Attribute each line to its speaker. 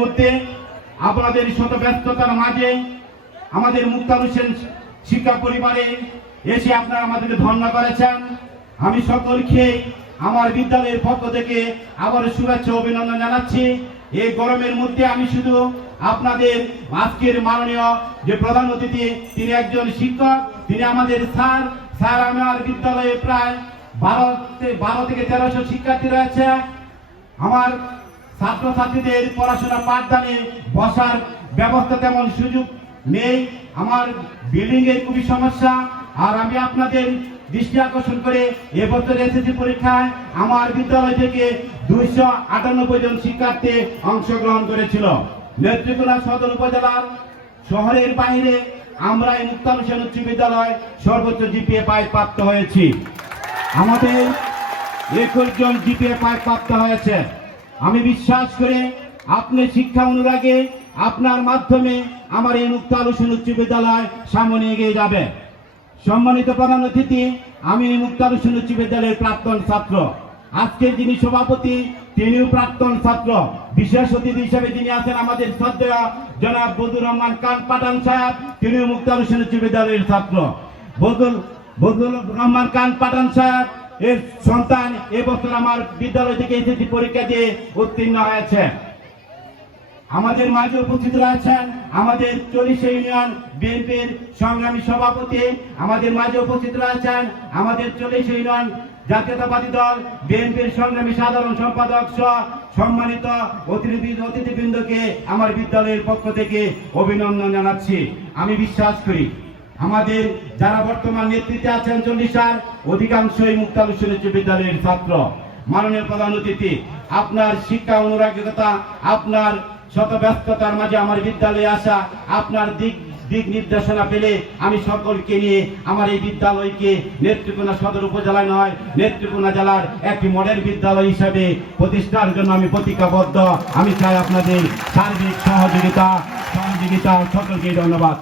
Speaker 1: মধ্যে আপনাদের শত ব্যস্ততার মাঝে আমাদের মুক্তার হোসেন শিক্ষা পরিবারে এসে আপনারা আমাদেরকে ধন্য করেছেন। আমি সকলকে আমার বিদ্যালয়ের পক্ষ থেকে আবার শুভেচ্ছা অভিনন্দন জানাচ্ছি। এই গরমের মধ্যে আমি শুধু আপনাদের আজকের মাননীয় যে প্রধান অতিথি, তিনি একজন শিক্ষক, তিনি আমাদের স্যার। স্যার আমার বিদ্যালয়ে প্রায় বারো বারো থেকে তেরোশো শিক্ষার্থী রয়েছে। আমার ছাত্রছাত্রীদের পড়াশোনা পাঠদানে বসার ব্যবস্থা তেমন সুযোগ নেই। আমার বিল্ডিং এর খুবই সমস্যা, আর আমি আপনাদের দৃষ্টি আকর্ষণ করে এবছর এসএসসি পরীক্ষায় আমার বিদ্যালয় থেকে দুইশো আটানব্বই জন শিক্ষার্থী অংশগ্রহণ করেছিল। নেত্রকোনা সদর উপজেলার শহরের বাইরে আমরা এই মুক্তান হোসেন উচ্চ বিদ্যালয় সর্বোচ্চ জিপিএ পাই প্রাপ্ত হয়েছি। আমাদের একুশ জন জিপিএ পাই প্রাপ্ত হয়েছে। আমি বিশ্বাস করে আপনি শিক্ষা অনুরাগে আপনার মাধ্যমে আমার এই মুক্ত আলোচন উচ্চ বিদ্যালয় সামনে এগিয়ে যাবে। সম্মানিত প্রধান অতিথি, আমি মুক্ত আলোচন উচ্চ বিদ্যালয়ের প্রাক্তন ছাত্র। আজকের যিনি সভাপতি, তিনিও প্রাক্তন ছাত্র। বিশেষ অতিথি হিসেবে যিনি আছেন আমাদের শ্রদ্ধেয় জনাব বদুর রহমান খান পাঠান সাহেব, তিনিও মুক্ত উচ্চ বিদ্যালয়ের ছাত্র। বদুল বদুল রহমান খান পাঠান সাহেব সন্তান এবছর আমার বিদ্যালয় থেকে এসএসসি পরীক্ষা দিয়ে উত্তীর্ণ হয়েছে। আমাদের মাঝে উপস্থিত রয়েছেন আমাদের চল্লিশে ইউনিয়ন বিএনপির সংগ্রামী সভাপতি, আমাদের মাঝে উপস্থিত রয়েছেন আমাদের ইউনিয়ন জাতীয়তাবাদী দল বিএনপির সংগ্রামী সাধারণ সম্পাদক সহ সম্মানিত অতিথি অতিথিবৃন্দকে আমার বিদ্যালয়ের পক্ষ থেকে অভিনন্দন জানাচ্ছি। আমি বিশ্বাস করি আমাদের যারা বর্তমান নেতৃত্বে আছেন চল্লিশার অধিকাংশই মুক্তালুসন উচ্চ বিদ্যালয়ের ছাত্র। মাননীয় প্রধান অতিথি, আপনার শিক্ষা অনুরাগিকতা, আপনার শত ব্যস্ততার মাঝে আমার বিদ্যালয়ে আসা, আপনার দিক দিক নির্দেশনা পেলে আমি সকলকে নিয়ে আমার এই বিদ্যালয়কে নেত্রকোনা সদর উপজেলায় নয়, নেত্রকোনা জেলার একটি মডেল বিদ্যালয় হিসাবে প্রতিষ্ঠার জন্য আমি প্রতিজ্ঞাবদ্ধ। আমি চাই আপনাদের সার্বিক সহযোগিতা সহযোগিতা সকলকে ধন্যবাদ।